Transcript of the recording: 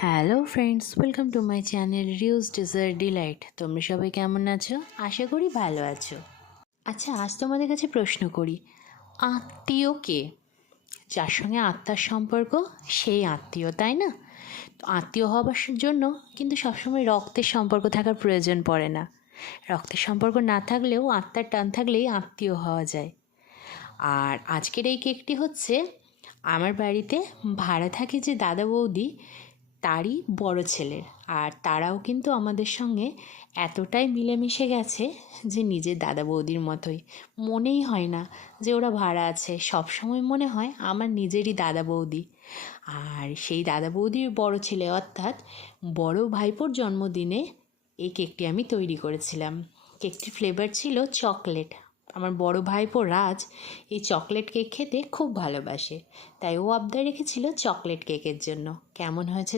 Hello friends, welcome to my channel reuse dessert delight. তোমরা সবাই কেমন আছো? আশা করি ভালো আছো। আচ্ছা, আজ তোমাদের কাছে প্রশ্ন করি, আত্মীয় কে? যার সঙ্গে আত্মার সম্পর্ক সেই আত্মীয়, তাই না? তো আত্মীয় হবার জন্য কিন্তু সবসময় রক্তের সম্পর্ক থাকার প্রয়োজন পড়ে না। রক্তের সম্পর্ক না থাকলেও আত্মার টান থাকলেই আত্মীয় হওয়া যায়। আর আজকের এই কেকটি হচ্ছে আমার বাড়িতে ভাড়া থাকে যে দাদা বৌদি, তারই বড় ছেলের। আর তারাও কিন্তু আমাদের সঙ্গে এতটাই মিলেমিশে গেছে যে নিজের দাদা বৌদির মতোই। মনেই হয় না যে ওরা ভাড়া আছে, সবসময় মনে হয় আমার নিজেরই দাদা বৌদি। আর সেই দাদা বৌদির বড় ছেলে অর্থাৎ বড় ভাইপোর জন্মদিনে এই কেকটি আমি তৈরি করেছিলাম। কেকটির ফ্লেভার ছিল চকলেট। আমার বড় ভাইপো রাজ এই চকলেট কেক খেতে খুব ভালোবাসে, তাই ও আবদার রেখেছিল চকলেট কেকের জন্য। কেমন হয়েছে